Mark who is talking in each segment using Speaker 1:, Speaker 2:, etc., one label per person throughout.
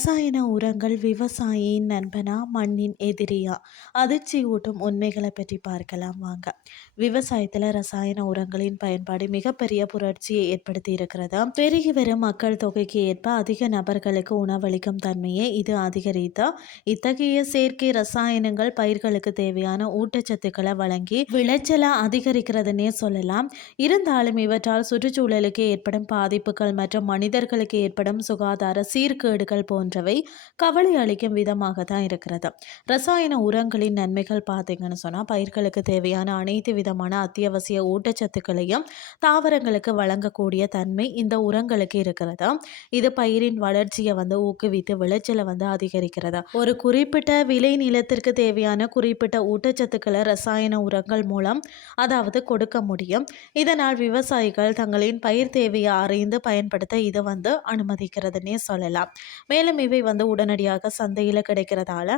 Speaker 1: ரசாயன உரங்கள் விவசாயியின் நண்பனா மண்ணின் எதிரியா? அதிர்ச்சி ஊட்டும் உண்மைகளை பற்றி பார்க்கலாம் வாங்க. விவசாயத்தில் ரசாயன உரங்களின் பயன்பாடு மிகப்பெரிய புரட்சியை ஏற்படுத்தி இருக்கிறது? பெருகி வரும் மக்கள் தொகைக்கு ஏற்ப அதிக நபர்களுக்கு உணவளிக்கும் தன்மையை இது அதிகரித்தா? இத்தகைய செயற்கை ரசாயனங்கள் பயிர்களுக்கு தேவையான ஊட்டச்சத்துக்களை வழங்கி விளைச்சலை அதிகரிக்கிறதுனே சொல்லலாம். இருந்தாலும் இவற்றால் சுற்றுச்சூழலுக்கு ஏற்படும் பாதிப்புகள் மற்றும் மனிதர்களுக்கு ஏற்படும் சுகாதார சீர்கேடுகள் போன்ற போன்றவை கவலை அளிக்கும் விதமாக தான் இருக்கிறது. ரசாயன உரங்களின் நன்மைகள் பார்த்தீங்கன்னு சொன்னால் பயிர்களுக்கு தேவையான அனைத்து விதமான அத்தியாவசிய ஊட்டச்சத்துக்களையும் தாவரங்களுக்கு வழங்கக்கூடிய தன்மை இந்த உரங்களுக்கு இருக்கிறது. இது பயிரின் வளர்ச்சியை வந்து ஊக்குவித்து விளைச்சலை வந்து அதிகரிக்கிறது. ஒரு குறிப்பிட்ட விளை நிலத்திற்கு தேவையான குறிப்பிட்ட ஊட்டச்சத்துக்களை ரசாயன உரங்கள் மூலம் அதாவது கொடுக்க முடியும். இதனால் விவசாயிகள் தங்களின் பயிர் தேவையை அறிந்து பயன்படுத்த இது வந்து அனுமதிக்கிறதுனே சொல்லலாம். மேலும் இவை வந்து உடனடியாக சந்தையில் கிடைக்கிறதால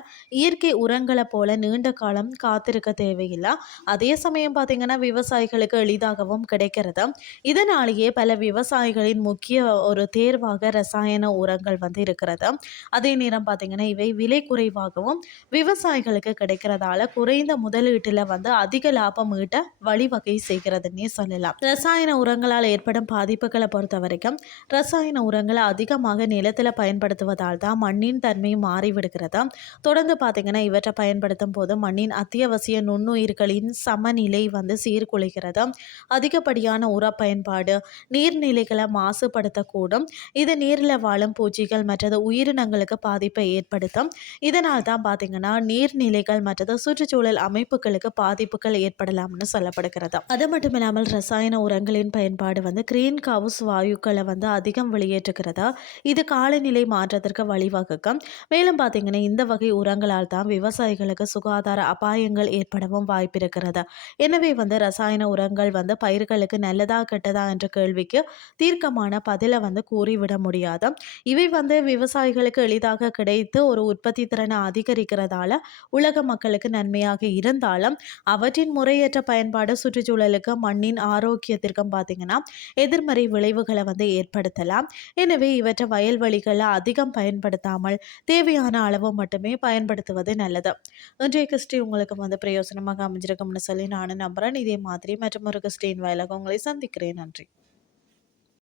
Speaker 1: இயற்கை உரங்களை போல நீண்ட காலம் காத்திருக்க தேவையில்லை. அதே சமயம் பார்த்திங்கன்னா விவசாயிகளுக்கு எளிதாகவும் கிடைக்கிறது. இதனாலேயே பல விவசாயிகளின் முக்கிய ஒரு தேர்வாக ரசாயன உரங்கள் வந்து இருக்கிறது. அதே நேரம் பார்த்திங்கன்னா இவை விலை குறைவாகவும் விவசாயிகளுக்கு கிடைக்கிறதால குறைந்த முதலீட்டில் வந்து அதிக லாபம் ஈட்ட வழிவகை செய்கிறதுன்னே சொல்லலாம். ரசாயன உரங்களால் ஏற்படும் பாதிப்புகளை பொறுத்த வரைக்கும் ரசாயன உரங்களை அதிகமாக நிலத்தில் பயன்படுத்துவதால் தான் மண்ணின் தன்மை மாறிவிடுகிறது தொடர்ந்து பார்த்திங்கன்னா இவற்றை பயன்படுத்தும் போது மண்ணின் அத்தியாவசிய நுண்ணுயிர்களின் சமநிலை வந்து சீர்குலைகிறது? அதிகப்படியான உர பயன்பாடு நீர்நிலைகளை மாசுபடுத்தக்கூடும். இது நீரில் வாழும் பூச்சிகள் மற்றது உயிரினங்களுக்கு பாதிப்பை ஏற்படுத்தும். இதனால் தான் பார்த்திங்கன்னா நீர்நிலைகள் மற்றது சுற்றுச்சூழல் அமைப்புகளுக்கு பாதிப்புகள் ஏற்படலாம்னு சொல்லப்படுகிறது? அது மட்டும் இல்லாமல் ரசாயன உரங்களின் பயன்பாடு வந்து கிரீன் ஹவுஸ் வாயுக்களை வந்து அதிகம் வெளியேற்றுகிறதா? இது காலநிலை மாற்றத்திற்கு வழிவகுக்கும் மேலும் பார்த்தீங்கன்னா இந்த வகை உரங்களால் தான் விவசாயிகளுக்கு சுகாதார அபாயங்கள் ஏற்படவும் வாய்ப்பு இருக்கிறது எனவே வந்து ரசாயன உரங்கள் வந்து பயிர்களுக்கு நல்லதா கெட்டதா என்ற கேள்விக்கு தீர்க்கமான பதிலை வந்து கூறிவிட முடியாது. இவை வந்து விவசாயிகளுக்கு எளிதாக கிடைத்து ஒரு உற்பத்தி திறனை அதிகரிக்கிறதால உலக மக்களுக்கு நன்மையாக இருந்தாலும் அவற்றின் முறையற்ற பயன்பாடு சுற்றுச்சூழலுக்கு மண்ணின் ஆரோக்கியத்திற்கும் பார்த்தீங்கன்னா எதிர்மறை விளைவுகளை வந்து ஏற்படுத்தலாம். எனவே இவற்றை வயல்வெளிகளை அதிகம் பயன்படுத்தாமல் தேவையான அளவு மட்டுமே பயன்படுத்துவது நல்லது. இன்றைய கிறிஸ்டி உங்களுக்கு வந்து பிரயோசனமாக அமைஞ்சிருக்கும்னு சொல்லி நானும் நம்புகிறேன் இதே மாதிரி மற்றும் ஒரு கிறிஸ்டின் வயலாக உங்களை சந்திக்கிறேன். நன்றி.